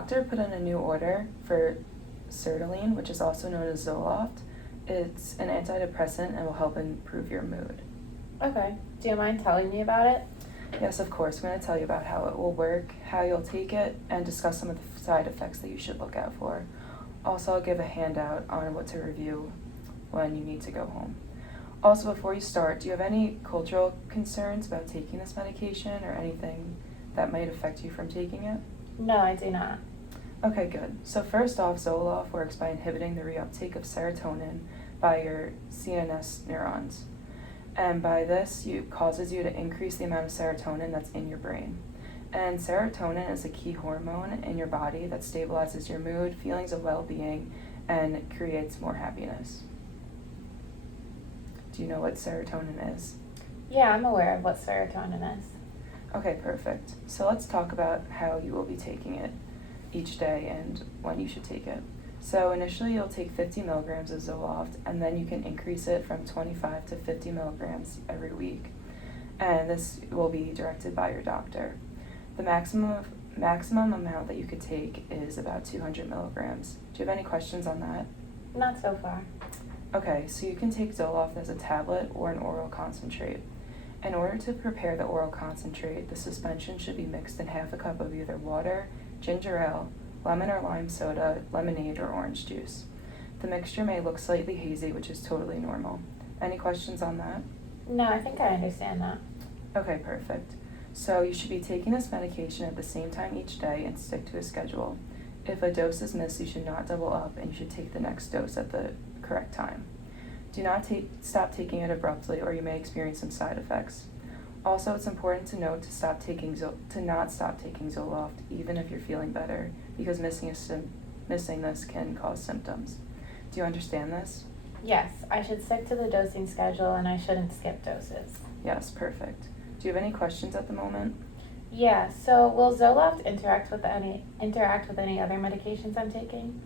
doctor put in a new order for Sertaline, which is also known as Zoloft. It's an antidepressant and will help improve your mood. Okay. Do you mind telling me about it? Yes, of course. I'm going to tell you about how it will work, how you'll take it, and discuss some of the side effects that you should look out for. Also, I'll give a handout on what to review when you need to go home. Also, before you start, do you have any cultural concerns about taking this medication or anything that might affect you from taking it? No, I do not. Okay, good. So first off, Zoloft works by inhibiting the reuptake of serotonin by your CNS neurons. And by this, it causes you to increase the amount of serotonin that's in your brain. And serotonin is a key hormone in your body that stabilizes your mood, feelings of well-being, and creates more happiness. Do you know what serotonin is? Yeah, I'm aware of what serotonin is. Okay, perfect. So let's talk about how you will be taking it each day and when you should take it. So initially you'll take 50 milligrams of Zoloft, and then you can increase it from 25 to 50 milligrams every week. And this will be directed by your doctor. The maximum amount that you could take is about 200 milligrams. Do you have any questions on that? Not so far. Okay, so you can take Zoloft as a tablet or an oral concentrate. In order to prepare the oral concentrate, the suspension should be mixed in half a cup of either water, ginger ale, lemon or lime soda, lemonade, or orange juice. The mixture may look slightly hazy, which is totally normal. Any questions on that? No, I think I understand that. Okay, perfect. So you should be taking this medication at the same time each day and stick to a schedule. If a dose is missed, you should not double up, and you should take the next dose at the correct time. Do not stop taking it abruptly, or you may experience some side effects. Also, it's important to note to not stop taking Zoloft even if you're feeling better, because missing this can cause symptoms. Do you understand this? Yes, I should stick to the dosing schedule and I shouldn't skip doses. Yes, perfect. Do you have any questions at the moment? Yeah, so will Zoloft interact with any other medications I'm taking?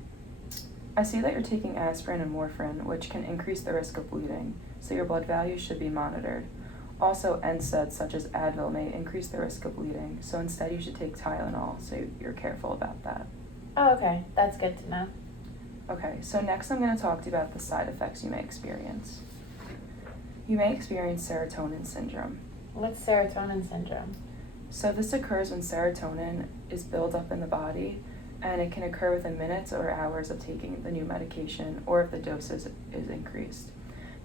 I see that you're taking aspirin and warfarin, which can increase the risk of bleeding, so your blood values should be monitored. Also, NSAIDs such as Advil may increase the risk of bleeding, so instead you should take Tylenol, so you're careful about that. Oh, okay. That's good to know. Okay, so next I'm going to talk to you about the side effects you may experience. You may experience serotonin syndrome. What's serotonin syndrome? So this occurs when serotonin is built up in the body, and it can occur within minutes or hours of taking the new medication, or if the dose is increased.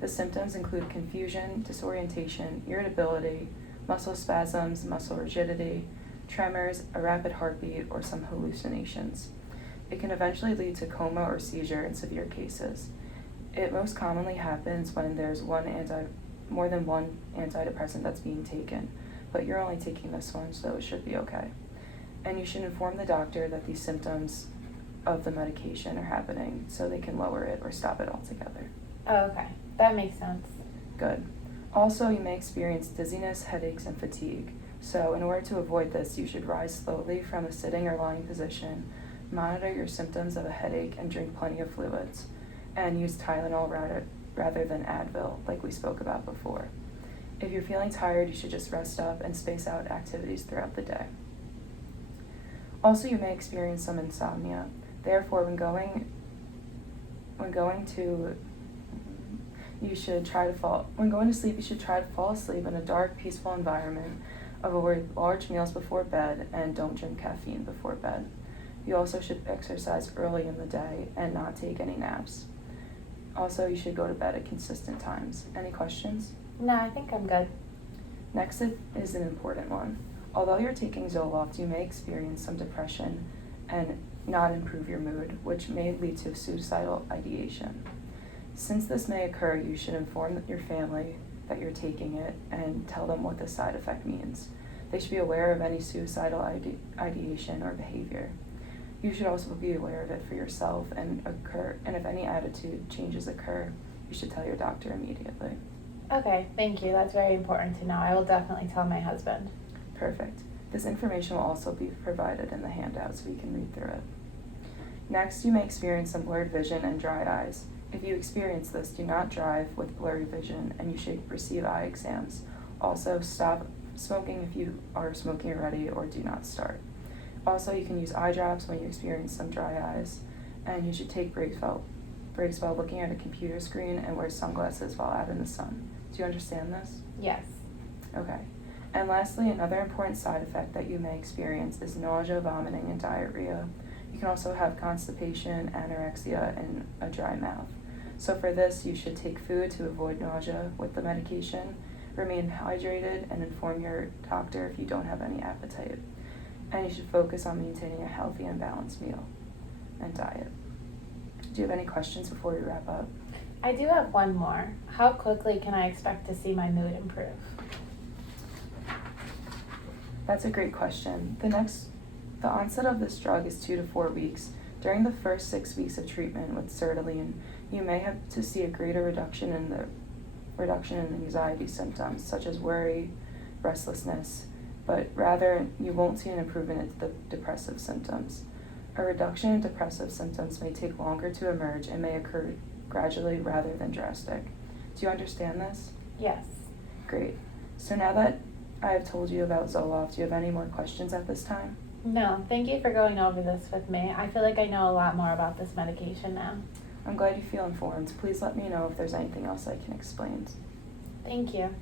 The symptoms include confusion, disorientation, irritability, muscle spasms, muscle rigidity, tremors, a rapid heartbeat, or some hallucinations. It can eventually lead to coma or seizure in severe cases. It most commonly happens when there's more than one antidepressant that's being taken, but you're only taking this one, so it should be okay. And you should inform the doctor that these symptoms of the medication are happening so they can lower it or stop it altogether. Oh, okay. That makes sense. Good. Also, you may experience dizziness, headaches, and fatigue. So in order to avoid this, you should rise slowly from a sitting or lying position, monitor your symptoms of a headache, and drink plenty of fluids, and use Tylenol rather than Advil, like we spoke about before. If you're feeling tired, you should just rest up and space out activities throughout the day. Also, you may experience some insomnia. Therefore, when going to sleep, you should try to fall asleep in a dark, peaceful environment, avoid large meals before bed, and don't drink caffeine before bed. You also should exercise early in the day and not take any naps. Also, you should go to bed at consistent times. Any questions? No, I think I'm good. Next is an important one. Although you're taking Zoloft, you may experience some depression and not improve your mood, which may lead to suicidal ideation. Since this may occur, you should inform your family that you're taking it and tell them what the side effect means. They should be aware of any suicidal ideation or behavior. You should also be aware of it for yourself, and if any attitude changes occur, you should tell your doctor immediately. Okay, thank you. That's very important to know. I will definitely tell my husband. Perfect. This information will also be provided in the handout so you can read through it. Next, you may experience some blurred vision and dry eyes. If you experience this, do not drive with blurry vision, and you should receive eye exams. Also, stop smoking if you are smoking already, or do not start. Also, you can use eye drops when you experience some dry eyes, and you should take breaks while looking at a computer screen and wear sunglasses while out in the sun. Do you understand this? Yes. Okay. And lastly, another important side effect that you may experience is nausea, vomiting, and diarrhea. You can also have constipation, anorexia, and a dry mouth. So for this, you should take food to avoid nausea with the medication, remain hydrated, and inform your doctor if you don't have any appetite. And you should focus on maintaining a healthy and balanced meal and diet. Do you have any questions before we wrap up? I do have one more. How quickly can I expect to see my mood improve? That's a great question. The onset of this drug is 2 to 4 weeks. During the first 6 weeks of treatment with Sertaline, you may have to see a greater reduction in anxiety symptoms such as worry, restlessness, but rather you won't see an improvement in the depressive symptoms. A reduction in depressive symptoms may take longer to emerge and may occur gradually rather than drastic. Do you understand this? Yes. Great. So now that I have told you about Zoloft, do you have any more questions at this time? No, thank you for going over this with me. I feel like I know a lot more about this medication now. I'm glad you feel informed. Please let me know if there's anything else I can explain. Thank you.